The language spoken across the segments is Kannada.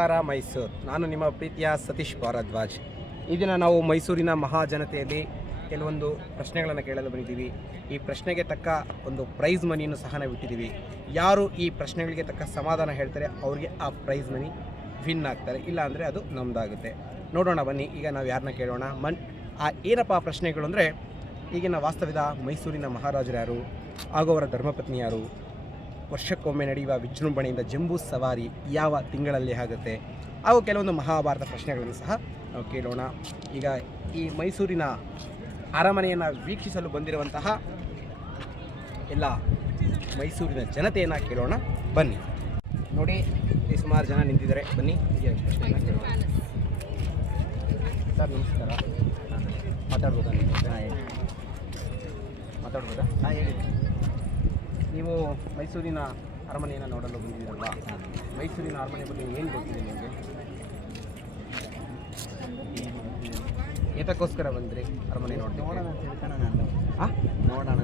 ನಮಸ್ಕಾರ, ಮೈಸೂರು. ನಾನು ನಿಮ್ಮ ಪ್ರೀತಿಯ ಸತೀಶ್ ಭಾರದ್ವಾಜ್. ಈ ದಿನ ನಾವು ಮೈಸೂರಿನ ಮಹಾಜನತೆಯಲ್ಲಿ ಕೆಲವೊಂದು ಪ್ರಶ್ನೆಗಳನ್ನು ಕೇಳಲು ಬಂದಿದ್ದೀವಿ. ಈ ಪ್ರಶ್ನೆಗೆ ತಕ್ಕ ಒಂದು ಪ್ರೈಸ್ ಮನಿಯನ್ನು ಸಹ ನಾವು ಇಟ್ಟಿದ್ದೀವಿ. ಯಾರು ಈ ಪ್ರಶ್ನೆಗಳಿಗೆ ತಕ್ಕ ಸಮಾಧಾನ ಹೇಳ್ತಾರೆ, ಅವರಿಗೆ ಆ ಪ್ರೈಸ್ ಮನಿ ವಿನ್ ಆಗ್ತಾರೆ. ಇಲ್ಲ ಅಂದರೆ ಅದು ನಮ್ಮದಾಗುತ್ತೆ ನೋಡೋಣ, ಬನ್ನಿ. ಈಗ ನಾವು ಯಾರನ್ನ ಕೇಳೋಣ? ಮನ್, ಆ ಏನಪ್ಪ ಆ ಪ್ರಶ್ನೆಗಳು ಅಂದರೆ, ಈಗಿನ ವಾಸ್ತವ್ಯದ ಮೈಸೂರಿನ ಮಹಾರಾಜರು ಯಾರು? ಹಾಗೂ ಅವರ ಧರ್ಮಪತ್ನಿ ಯಾರು? ವರ್ಷಕ್ಕೊಮ್ಮೆ ನಡೆಯುವ ವಿಜೃಂಭಣೆಯಿಂದ ಜಂಬೂ ಸವಾರಿ ಯಾವ ತಿಂಗಳಲ್ಲಿ ಆಗುತ್ತೆ? ಹಾಗೂ ಕೆಲವೊಂದು ಮಹಾಭಾರತ ಪ್ರಶ್ನೆಗಳನ್ನು ಸಹ ನಾವು ಕೇಳೋಣ. ಈಗ ಈ ಮೈಸೂರಿನ ಅರಮನೆಯನ್ನು ವೀಕ್ಷಿಸಲು ಬಂದಿರುವಂತಹ ಎಲ್ಲ ಮೈಸೂರಿನ ಜನತೆಯನ್ನು ಕೇಳೋಣ. ಬನ್ನಿ. ನೋಡಿ ಸುಮಾರು ಜನ ನಿಂತಿದ್ದಾರೆ. ಬನ್ನಿ. ಕೇಳೋಣ. ಸರ್, ನಮಸ್ಕಾರ. ಮಾತಾಡ್ಬೋದಾ? ಮಾತಾಡ್ಬೋದಾ? ಹೇಳಿ. ನೀವು ಮೈಸೂರಿನ ಅರಮನೆಯನ್ನು ನೋಡಲು ಬಂದಿದ್ದೀರಲ್ಲ ಮೈಸೂರಿನ ಅರಮನೆ ಬಗ್ಗೆ ಏನು ಗೊತ್ತಿದೆ ನಿಮಗೆ? ಏತಕ್ಕೋಸ್ಕರ ಬಂದ್ರಿ ಅರಮನೆ ನೋಡ್ತೀವಿ ಹಾಂ ನೋಡೋಣ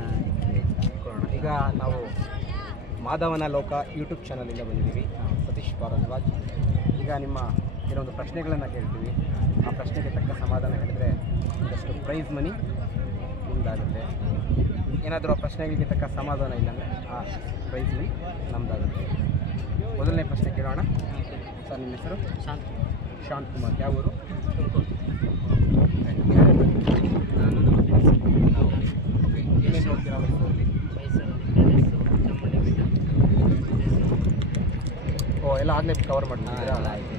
ಈಗ ನಾವು ಮಾಧವನ ಲೋಕ ಯೂಟ್ಯೂಬ್ ಚಾನಲಿಂದ ಬಂದಿದ್ದೀವಿ. ಸತೀಶ್ ಭಾರದ್ವಾಜ್. ಈಗ ನಿಮ್ಮ ಕೆಲವೊಂದು ಪ್ರಶ್ನೆಗಳನ್ನು ಕೇಳ್ತೀವಿ. ಆ ಪ್ರಶ್ನೆಗೆ ತಕ್ಕ ಸಮಾಧಾನ ಹೇಳಿದರೆ ಒಂದಷ್ಟು ಪ್ರೈಸ್ ಮನಿ ಮುಂದಾಗುತ್ತೆ. ಏನಾದರೂ ಆ ಪ್ರಶ್ನೆಗಳಿಗೆ ತಕ್ಕ ಸಮಾಧಾನ ಇಲ್ಲ ಅಂದರೆ ಆ ಪ್ರೈಸ್ಲಿ ನಮ್ಮದಾಗುತ್ತೆ ಮೊದಲನೇ ಪ್ರಶ್ನೆ ಕೇಳೋಣ. ಸರ್ ನಿಮ್ಮ ಹೆಸರು? ಶಾಂತ್ ಶಾಂತ್ ಕುಮಾರ್. ಯಾವ ಊರು? ಓಕೆ ಏನೇನು ನೋಡ್ತೀರಾ ಮೈಸೂರಲ್ಲಿ ಓ ಎಲ್ಲ ಆಗಲೇ ಕವರ್ ಮಾಡ್ತಿದ್ದೀರಾ.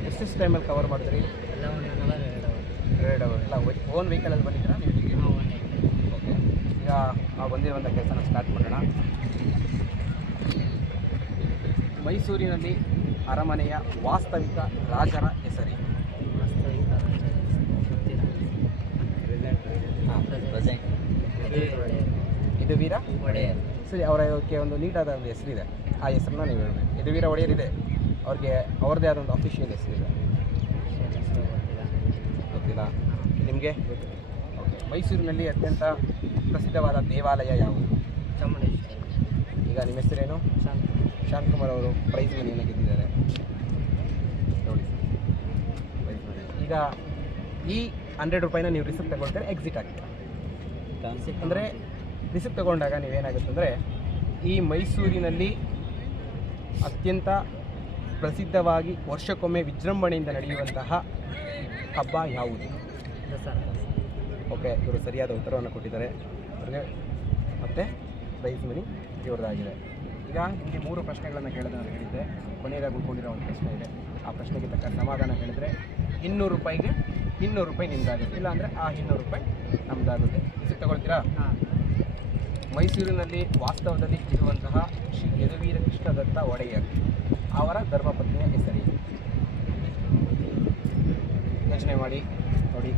ಎಷ್ಟೆಷ್ಟು ಟೈಮಲ್ಲಿ ಕವರ್ ಮಾಡಿದ್ರಿ? ಎರಡು ಅವರ್ ಎಲ್ಲ ಓನ್ ವೆಹಿಕಲಲ್ಲಿ ಬಂದಿದ್ದೀರಾ? ನೀವು ಈಗ ನಾವು ಬಂದಿರುವಂಥ ಕೆಲಸನ ಸ್ಟಾರ್ಟ್ ಮಾಡೋಣ. ಮೈಸೂರಿನಲ್ಲಿ ಅರಮನೆಯ ವಾಸ್ತವಿಕ ರಾಜರ ಹೆಸರಿ. ಇದು ವೀರ? ಒಡೆಯರ್. ಸರಿ ಅವರಕ್ಕೆ ಒಂದು ನೀಟಾದ ಒಂದು ಹೆಸರಿದೆ. ಆ ಹೆಸರನ್ನ ನೀವು ಹೇಳಬೇಕು. ಇದು ವೀರ ಒಡೆಯರ್ ಇದೆ. ಅವ್ರಿಗೆ ಅವ್ರದ್ದೇ ಆದ ಒಂದು ಅಫಿಷಿಯಲ್ ಹೆಸರಿದೆ. ಗೊತ್ತಿಲ್ಲ. ನಿಮಗೆ? ಓಕೆ ಮೈಸೂರಿನಲ್ಲಿ ಅತ್ಯಂತ ಪ್ರಸಿದ್ಧವಾದ ದೇವಾಲಯ ಯಾವುದು? ಚಾಮುಂಡೇಶ್ವರಿ. ಈಗ ನಿಮ್ಮ ಹೆಸರೇನು? ಶಾಂತ. ಕುಮಾರ್ ಅವರು ಪ್ರೈಸ್ ಮನೆಯನ್ನು ಗೆದ್ದಿದ್ದಾರೆ. ನೋಡಿ. Prize money. ಈಗ ಈ ಹಂಡ್ರೆಡ್ ರೂಪಾಯಿನ ನೀವು ರಿಸಿಪ್ಟ್ ತಗೊಳ್ತಾರೆ ಎಕ್ಸಿಟ್ ಆಗ್ತೀರಾ ಅಂದರೆ ರಿಸಿಪ್ಟ್ ತಗೊಂಡಾಗ ನೀವೇನಾಗುತ್ತೆ ಅಂದರೆ ಈ ಮೈಸೂರಿನಲ್ಲಿ ಅತ್ಯಂತ ಪ್ರಸಿದ್ಧವಾಗಿ ವರ್ಷಕ್ಕೊಮ್ಮೆ ವಿಜೃಂಭಣೆಯಿಂದ ನಡೆಯುವಂತಹ ಹಬ್ಬ ಯಾವುದು? ದಸರಾ. ಓಕೆ ಇವರು ಸರಿಯಾದ ಉತ್ತರವನ್ನು ಕೊಟ್ಟಿದ್ದಾರೆ. ಅವ್ರಿಗೆ ಮತ್ತೆ ಪ್ರೈಸ್ ಮನಿ ಇವ್ರದ್ದಾಗಿದೆ ಈಗ ನಿಮಗೆ ಮೂರು ಪ್ರಶ್ನೆಗಳನ್ನು ಕೇಳೋದನ್ನು ಹೇಳಿದ್ದೆ. ಕೊನೆಯದಾಗಿ ಉಳ್ಕೊಂಡಿರೋ ಒಂದು ಪ್ರಶ್ನೆ ಇದೆ. ಆ ಪ್ರಶ್ನೆಗೆ ತಕ್ಕ ಸಮಾಧಾನ ಹೇಳಿದರೆ ಇನ್ನೂರು ರೂಪಾಯಿಗೆ ಇನ್ನೂರು ರೂಪಾಯಿ ನಿಮ್ಮದಾಗುತ್ತೆ ಇಲ್ಲ ಅಂದರೆ ಆ ಇನ್ನೂರು ರೂಪಾಯಿ ನಮ್ಮದಾಗುತ್ತೆ ಸಿಕ್ ತಗೊಳ್ತೀರಾ? ಮೈಸೂರಿನಲ್ಲಿ ವಾಸ್ತವದಲ್ಲಿ ಇರುವಂತಹ ಶ್ರೀ ಯದುವೀರ ಕೃಷ್ಣದತ್ತ ಒಡೆಯರ್. ಅವರ ಧರ್ಮಪತ್ನಿಯ ಹೆಸರಿ ಯೋಚನೆ ಮಾಡಿ ನೋಡಿ.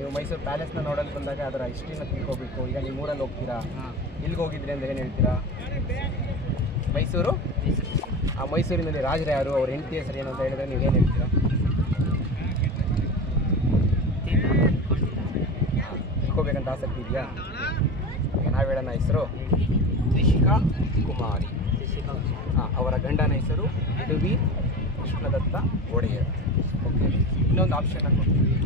ನೀವು ಮೈಸೂರು ಪ್ಯಾಲೇಸ್ನ ನೋಡಲು ಬಂದಾಗ ಅದರ ಹಿಸ್ಟ್ರಿನ ತಿಳ್ಕೊಬೇಕು. ಈಗ ನೀವು ಊರಲ್ಲಿ ಹೋಗ್ತೀರಾ? ಇಲ್ಲಿಗೆ ಹೋಗಿದ್ರಿ ಅಂತ ಏನು ಹೇಳ್ತೀರಾ? ಮೈಸೂರು? ಆ ಮೈಸೂರಿನಲ್ಲಿ ರಾಜರು ಯಾರು? ಅವ್ರ ಹೆಂಡತಿ ಹೆಸರು ಏನು ಅಂತ ಹೇಳಿದ್ರೆ ನೀವು ಏನು ಹೇಳ್ತೀರಾ? ತಿಳ್ಕೋಬೇಕಂತ ಆಸಕ್ತಿ ಇದೆಯಾ? ನಾವು ಹೇಳೋಣ ಹೆಸರು. ರಿಷಿಕಾ ಕುಮಾರಿ. ಹಾಂ ಅವರ ಗಂಡನ ಹೆಸರು ಇಡುವಿ ಕೃಷ್ಣದತ್ತ ಒಡೆಯರ್. ಓಕೆ ಇನ್ನೊಂದು ಆಪ್ಷನ್ ಕೊಡ್ತೀವಿ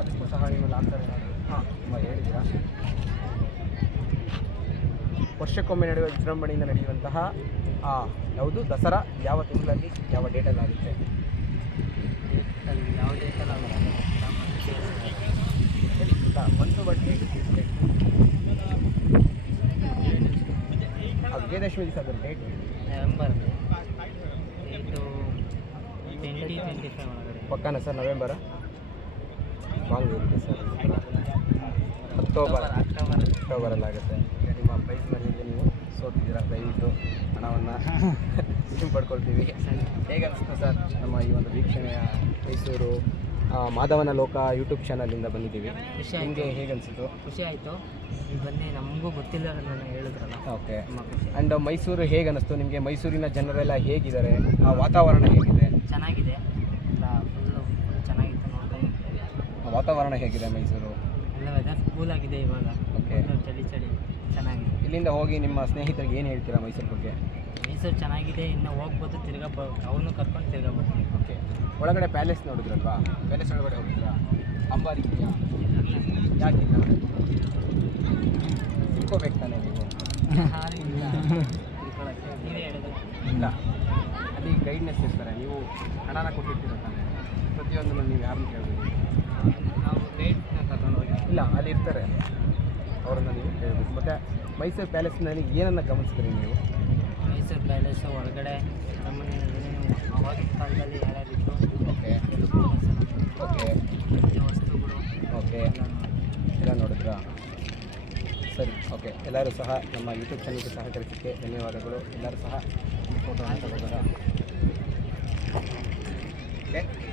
ಅದಕ್ಕೂ ಸಹ ನೀವು ಆನ್ಸರ್ ಹಾಂ. ತುಂಬ ಹೇಳಿದ್ದೀರಾ? ವರ್ಷಕ್ಕೊಮ್ಮೆ ನಡೆಯುವ ವಿಜೃಂಭಣೆಯಿಂದ ನಡೆಯುವಂತಹ ಆ, ಯಾವುದು? ದಸರಾ? ಯಾವ ತಿಂಗಳಲ್ಲಿ ಯಾವ ಡೇಟಲ್ಲಿ ಆಗುತ್ತೆ? ಯಾವ ಥರ ಆಗುತ್ತೆ? ಒಂದು ಬಟ್ ಡೇಟ್ ಅದು ವಿಜಯದಶಮಿ ದಿವಸ ಅದರ ಡೇಟ್ ನವೆಂಬರ್ ಪಕ್ಕನ ಸರ್ ನವೆಂಬರ ಲಾಂಗ್ ಇರುತ್ತೆ ಸರ್. ಅಕ್ಟೋಬರ್ ಅಕ್ಟೋಬರ್ ಅಕ್ಟೋಬರಲ್ಲಿ ಆಗುತ್ತೆ ನಿಮ್ಮ ಪ್ರೈಸ್ ಮನೆಯಲ್ಲಿ ನೀವು ಸೋತಿದ್ದೀರಾ? ದಯವಿಟ್ಟು ಹಣವನ್ನು ಪಡ್ಕೊಳ್ತೀವಿ. ಹೇಗೆ ಅನಿಸ್ತು ಸರ್ ನಮ್ಮ ಈ ಒಂದು ವೀಕ್ಷಣೆಯ ಮೈಸೂರು ಮಾಧವನ ಲೋಕ ಯೂಟ್ಯೂಬ್ ಚಾನಲಿಂದ ಬಂದಿದ್ದೀವಿ. ಖುಷಿ ಹಿಂಗೆ ನಿಮಗೆ ಹೇಗೆ ಅನಿಸಿತು ಖುಷಿ ಆಯಿತು. ಬನ್ನಿ ನಮಗೂ ಗೊತ್ತಿಲ್ಲ ನಾನು ಹೇಳಿದ್ರಲ್ಲ. ಓಕೆ. ಆ್ಯಂಡ್ ಮೈಸೂರು ಹೇಗೆ ಅನ್ನಿಸ್ತು ನಿಮಗೆ ಮೈಸೂರಿನ ಜನರೆಲ್ಲ ಹೇಗಿದ್ದಾರೆ? ಆ ವಾತಾವರಣ ಹೇಗಿದೆ? ಚೆನ್ನಾಗಿದೆ. ವಾತಾವರಣ ಹೇಗಿದೆ ಮೈಸೂರು? ಎಲ್ಲ ವೆದರ್ ಕೂಲ್ ಆಗಿದೆ ಇವಾಗ. ಚಳಿ ಚಳಿ ಚೆನ್ನಾಗಿದೆ ಇಲ್ಲಿಂದ ಹೋಗಿ ನಿಮ್ಮ ಸ್ನೇಹಿತರಿಗೆ ಏನು ಹೇಳ್ತೀರಾ ಮೈಸೂರು ಬಗ್ಗೆ? ಮೈಸೂರು ಚೆನ್ನಾಗಿದೆ ಇನ್ನು ಹೋಗ್ಬೋದು ತಿರ್ಗಾ ಬ ಅವನು ಕರ್ಕೊಂಡು ತಿರ್ಗಾ ಬರ್ತೀನಿ. ಓಕೆ ಒಳಗಡೆ ಪ್ಯಾಲೇಸ್ ನೋಡಿದ್ರಲ್ವಾ? ಪ್ಯಾಲೇಸ್ ಒಳಗಡೆ ಹೋಗಿದ್ರಾ? ಅಂಬಾರಿ ಇದೆಯಾ ಯಾಕಿಲ್ಲ ತಿಳ್ಕೋಬೇಕು ತಾನೇ ನೀವು. ಇಲ್ಲ. ತಿಳ್ಕೊಳಕ್ಕೆ ನೀವೇ ಹೇಳಿದ್ರೆ ಇಲ್ಲ. ಅಲ್ಲಿ ಗೈಡ್ನೆಸ್ ಇರ್ತಾರೆ ನೀವು ಹಣನ ಕೊಟ್ಟಿರ್ತೀರ ತಾನೆ? ಪ್ರತಿಯೊಂದನ್ನು ನೀವು ಯಾರನ್ನು ಕೇಳಬೇಕು? ನಾವು ಗೈಡ್ನ ಕರ್ಕೊಂಡು ಹೋಗಿ ಇಲ್ಲ ಅಲ್ಲಿ ಇರ್ತಾರೆ. ಅವ್ರನ್ನ ನೀವು ಕೇಳಬೇಕು. ಮತ್ತು ಮೈಸೂರು ಪ್ಯಾಲೇಸ್ನಲ್ಲಿ ಏನನ್ನು ಗಮನಿಸಿದ್ರಿ ನೀವು? ಮೈಸೂರು ಪ್ಯಾಲೇಸ್ ಒಳಗಡೆ ನಮ್ಮನೆ ಆವಾಗಿನ ಕಾಲದಲ್ಲಿ ಯಾರ್ಯಾರು ಇತ್ತು ಓಕೆ. ಓಕೆ. ವಸ್ತುಗಳು ಓಕೆ. ಎಲ್ಲ ನೋಡಿ. ನೋಡಿದ್ರಾ? ಸರಿ ಓಕೆ. ಎಲ್ಲರೂ ಸಹ ನಮ್ಮ ಯೂಟ್ಯೂಬ್ ಚಾನಲ್ಗೆ ಸಹಕರಿಸೋಕ್ಕೆ ಧನ್ಯವಾದಗಳು. ಎಲ್ಲರೂ ಸಹ ಫೋಟೋ ಓಕೆ.